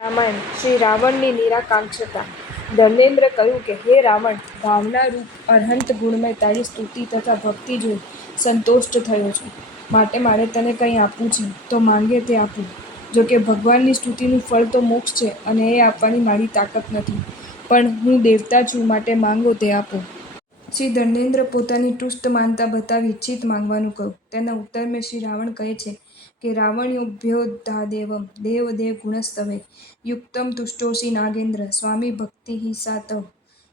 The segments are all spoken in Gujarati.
રામાયણ શ્રી રાવણની નિરાકાંક્ષતા. ધર્મેન્દ્ર કહ્યું કે હે રાવણ, ભાવનારૂપ અર્હંત ગુણમય તારી સ્તુતિ તથા ભક્તિ જોઈ સંતુષ્ટ થયો છું. માટે મારે તને કંઈ આપવું છે તો માંગે તે આપું. જોકે ભગવાનની સ્તુતિનું ફળ તો મોક્ષ છે અને એ આપવાની મારી તાકાત નથી. પણ હું દેવતા છું, માટે માંગો તે આપું. શ્રી ધર્મેન્દ્ર પોતાની તુષ્ટ માનતા બતાવી ઇચ્છિત માંગવાનું કહ્યું. તેના ઉત્તરમાં શ્રી રાવણ કહે છે કે રાવણ્યોભ્યોધાદેવં દેવ દેવ ગુણસ્તવે યુક્તમ તુષ્ટોસી નાગેન્દ્ર સ્વામી ભક્તિહિ સા તવ.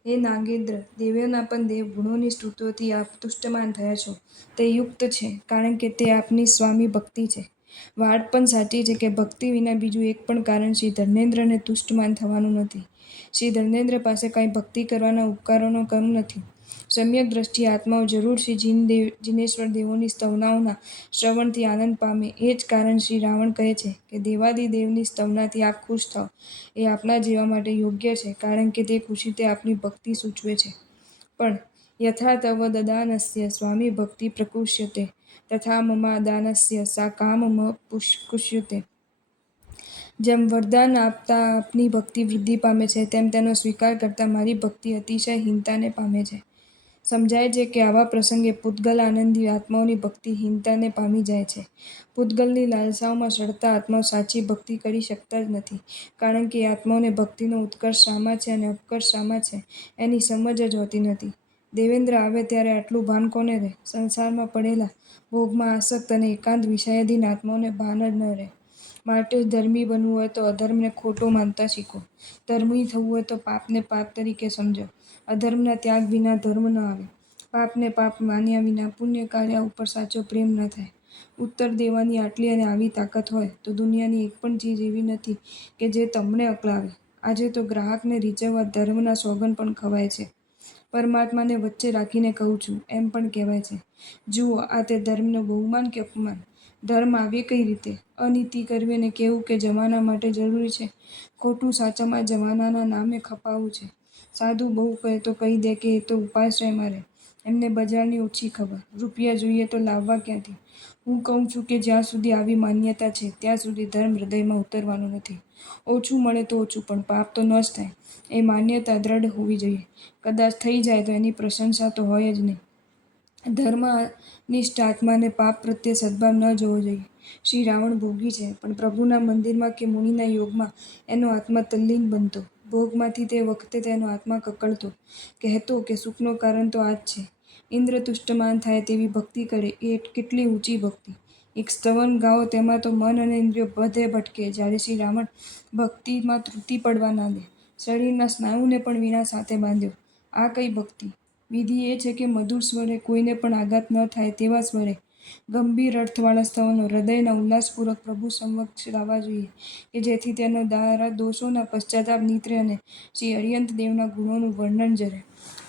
હે નાગેન્દ્ર, દેવોના પણ દેવ ગુણોની સ્તુતિથી આપ તુષ્ટમાન થયા છો તે યુક્ત છે, કારણ કે તે આપની સ્વામી ભક્તિ છે. વાત પણ સાચી છે કે ભક્તિ વિના બીજું એક પણ કારણ શ્રી ધર્મેન્દ્રને તુષ્ટમાન થવાનું નથી. શ્રી ધર્મેન્દ્ર પાસે કાંઈ ભક્તિ કરવાના ઉપકરણો કમ નથી. સમ્યક દ્રષ્ટિ આત્માઓ જરૂર શ્રી જિનેશ્વર દેવોની સ્તવનાઓના શ્રવણથી આનંદ પામે. એ જ કારણ શ્રી રાવણ કહે છે કે દેવાદિદેવની સ્તવનાથી આપ ખુશ થાઓ. એ આપના જેવા માટે યોગ્ય છે, કારણ કે તે ખુશી તે આપની ભક્તિ સૂચવે છે. પણ યથા તવ દદાનસ્ય સ્વામી ભક્તિ પ્રકુષ્યતે તથા મમા દાનસ્ય સા કામમ કુષ્યતે. જેમ વરદાન આપતા આપની ભક્તિ વૃદ્ધિ પામે છે, તેમ તેનો સ્વીકાર કરતા મારી ભક્તિ અતિશય હીનતાને પામે છે. સમજાય છે કે આવા પ્રસંગે પૂતગલ આનંદી આત્માઓની ભક્તિ હીનતાને પામી જાય છે. પૂતગલની લાલસાઓમાં સડતા આત્માઓ સાચી ભક્તિ કરી શકતા જ નથી, કારણ કે એ આત્માઓને ભક્તિનો ઉત્કર્ષ શામાં છે અને અપકર્ષ શામાં છે એની સમજ જ હોતી નથી. દેવેન્દ્ર આવે ત્યારે આટલું ભાન કોને રહે? સંસારમાં પડેલા, ભોગમાં આસક્ત અને એકાંત વિષયાધીન આત્માઓને ભાન જ ન રહે. માટે જ ધર્મી બનવું હોય તો અધર્મને ખોટો માનતા શીખો. ધર્મી થવું હોય તો પાપને પાપ તરીકે સમજો. અધર્મના ત્યાગ વિના ધર્મ ન આવે. પાપને પાપ માન્યા વિના પુણ્ય કાર્ય ઉપર સાચો પ્રેમ ન થાય. ઉત્તર દેવાની આટલી અને આવી તાકાત હોય તો દુનિયાની એક પણ ચીજ એવી નથી કે જે તમને અકળાવે. આજે તો ગ્રાહકને રીઝવવા ધર્મના સોગંદ પણ ખવાય છે. પરમાત્માને વચ્ચે રાખીને કહું છું એમ પણ કહેવાય છે. જુઓ, આ તે ધર્મનું બહુમાન કે અપમાન? ધર્મ આવે કઈ રીતે? અનીતિ કરવી અને કહેવું કે જમાના માટે જરૂરી છે. ખોટું સાચામાં જમાનાના નામે ખપાવવું છે. સાધુ બહુ કહે તો કહી દે કે એ તો ઉપાશ્રયમાં રહે, એમને બજારની ઓછી ખબર. રૂપિયા જોઈએ તો લાવવા ક્યાંથી? હું કહું છું કે જ્યાં સુધી આવી માન્યતા છે ત્યાં સુધી ધર્મ હૃદયમાં ઉતરવાનું નથી. ઓછું મળે તો ઓછું, પણ પાપ તો ન જ થાય એ માન્યતા દ્રઢ હોવી જોઈએ. કદાચ થઈ જાય તો એની પ્રશંસા તો હોય જ નહીં. ધર્મનિષ્ઠ આત્માને પાપ પ્રત્યે સદ્ભાવ ન જોવો જોઈએ. શ્રી રાવણ ભોગી છે, પણ પ્રભુના મંદિરમાં કે મુનિના યોગમાં એનો આત્મા તલ્લીન બનતો. ભોગમાંથી તે વખતે તેનો આત્મા કકળતો, કહેતો કે સુખનું કારણ તો આ જ છે. ઇન્દ્ર તુષ્ટમાન થાય તેવી ભક્તિ કરે એ કેટલી ઊંચી ભક્તિ! એક સ્તવન ગાઓ તેમાં તો મન અને ઇન્દ્રિયો બધે ભટકે, જ્યારે શ્રી રાવણ ભક્તિમાં ત્રુટિ પડવા ના દે. શરીરના સ્નાયુને પણ વીણા સાથે બાંધ્યો. આ કઈ ભક્તિ? વિધિ એ છે કે મધુર સ્વરે, કોઈને પણ આઘાત ન થાય તેવા સ્વરે ગંભીર અર્થવાળા સ્તવનો હૃદયના ઉલ્લાસપૂર્વક પ્રભુ સમક્ષ ગાવા જોઈએ, કે જેથી તેના દોષોના પશ્ચાતાપ નીતરે અને શ્રી અરિહંત દેવના ગુણોનું વર્ણન જરે.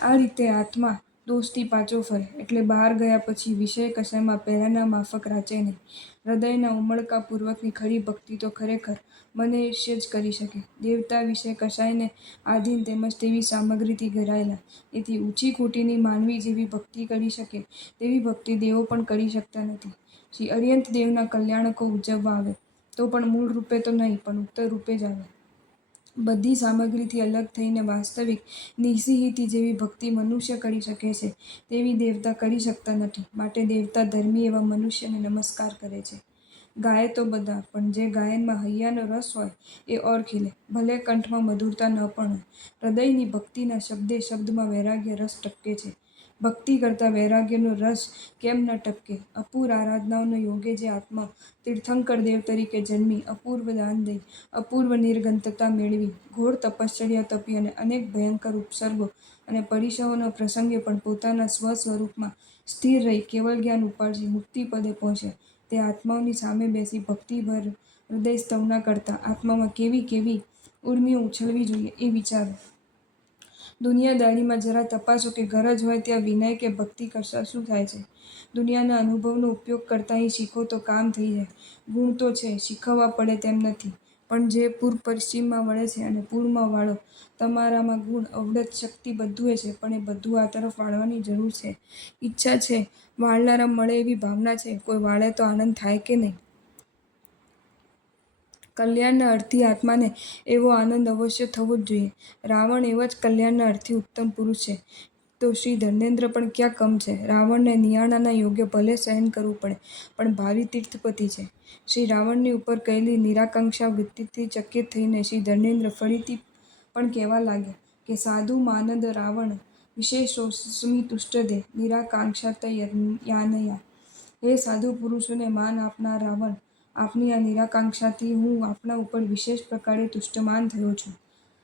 આ રીતે આત્મા દોષથી પાછો ફરે, એટલે બહાર ગયા પછી વિષય કશાયમાં પહેલાંના માફક રાચે નહીં. હૃદયના ઉમળકાપૂર્વકની ખરી ભક્તિ તો ખરેખર મનુષ્ય જ કરી શકે. દેવતા વિષય કશાયને આધીન તેમજ તેવી સામગ્રીથી ઘેરાયેલા. એથી ઊંચી કોટીની માનવી જેવી ભક્તિ કરી શકે તેવી ભક્તિ દેવો પણ કરી શકતા નથી. શ્રી અરિહંત દેવના કલ્યાણકો ઉજવવા આવે તો પણ મૂળ રૂપે તો નહીં, પણ ઉત્તર રૂપે જ આવે. બધી સામગ્રીથી અલગ થઈને વાસ્તવિક નિઃસિહિતી જેવી ભક્તિ મનુષ્ય કરી શકે છે તેવી દેવતા કરી શકતા નથી. માટે દેવતા ધર્મી એવા મનુષ્યને નમસ્કાર કરે છે. ગાય તો બધા, પણ જે ગાયનમાં હૈયાનો રસ હોય એ ઓર ખીલે. ભલે કંઠમાં મધુરતા ન પણ હોય. હૃદયની ભક્તિના શબ્દે શબ્દમાં વૈરાગ્ય રસ ટપકે છે. ભક્તિ કરતાં વૈરાગ્યનો રસ કેમ ન ટપકે? અપૂર આરાધનાઓના યોગે જે આત્મા તીર્થંકર દેવ તરીકે જન્મી, અપૂર્વ દાન દઈ, અપૂર્વ નિર્ગંતતા મેળવી, ઘોર તપશ્ચર્યા તપી અને અનેક ભયંકર ઉપસર્ગો અને પરીક્ષાઓના પ્રસંગે પણ પોતાના સ્વસ્વરૂપમાં સ્થિર રહી કેવળ જ્ઞાન ઉપાર્જી મુક્તિપદે પહોંચ્યા, તે આત્માઓની સામે બેસી ભક્તિભર હૃદય સ્તવના કરતા આત્મામાં કેવી કેવી ઊર્મિઓ ઉછળવી જોઈએ એ વિચારો. દુનિયાદારીમાં જરા તપાસો કે ગરજ હોય ત્યાં વિનય કે ભક્તિ કરતાં શું થાય છે? દુનિયાના અનુભવનો ઉપયોગ કરતાં અહીં શીખો તો કામ થઈ જાય. ગુણ તો છે, શીખવવા પડે તેમ નથી. પણ જે પૂર પશ્ચિમમાં વળે છે અને પૂરમાં વાળો. તમારામાં ગુણ, અવડત, શક્તિ બધુંય છે, પણ એ બધું આ તરફ વાળવાની જરૂર છે. ઈચ્છા છે, વાળનારા મળે એવી ભાવના છે. કોઈ વાળે તો આનંદ થાય કે નહીં? કલ્યાણના અર્થી આત્માને એવો આનંદ અવશ્ય થવો જ જોઈએ. રાવણ એવા જ કલ્યાણના અર્થી ઉત્તમ પુરુષ છે તો શ્રી ધર્મેન્દ્ર પણ ક્યાં કમ છે. રાવણને નિયાણાના યોગ્ય ભલે સહન કરવું પડે, પણ ભાવિ તીર્થપતિ છે. શ્રી રાવણની ઉપર કહેલી નિરાકાંક્ષા વૃત્તિથી ચકિત થઈને શ્રી ધર્મેન્દ્ર ફરીથી પણ કહેવા લાગ્યા કે સાધુ માનદ રાવણ વિશેષોસ્મિ તુષ્ટદે નિરાકાંક્ષાતયાનયા. હે સાધુ પુરુષોને માન આપનાર રાવણ, આપની આ નિરાકાંક્ષાથી હું આપના ઉપર વિશેષ પ્રકારે તુષ્ટમાન થયો છું.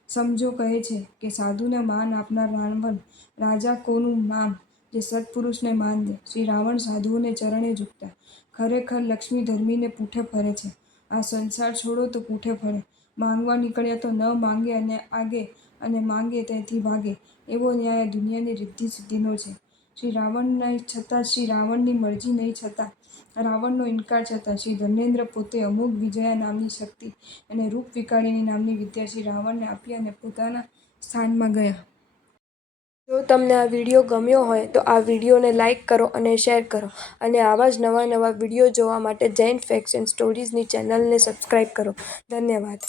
સમજો કહે છે કે સાધુને માન આપનાર રાવણ રાજા કોનું નામ જે સત્પુરુષને માન દે. શ્રી રાવણ સાધુઓને ચરણે ઝૂકતા. ખરેખર લક્ષ્મી ધર્મીને પૂઠે ફરે છે. આ સંસાર છોડો તો પૂઠે ફરે. માંગવા નીકળ્યા તો ન માંગે અને આગે, અને માંગે ત્યાંથી ભાગે, એવો ન્યાય આ દુનિયાની રિદ્ધિ સિદ્ધિનો છે. શ્રી રાવણને છતાં, શ્રી રાવણની મરજી નહીં છતાં, રાવણનો ઇનકાર છતાં શ્રી ધર્મેન્દ્ર પોતે અમોઘ વિજયા નામની શક્તિ અને રૂપવિકારિણી નામની વિદ્યા શ્રી રાવણને આપી અને પોતાના સ્થાનમાં ગયા. જો તમને આ વિડીયો ગમ્યો હોય તો આ વિડીયોને લાઈક કરો અને શેર કરો, અને આવા જ નવા વિડીયો જોવા માટે જૈન ફેક્ટ્સ એન્ડ સ્ટોરીઝની ચેનલને સબસ્ક્રાઈબ કરો. ધન્યવાદ.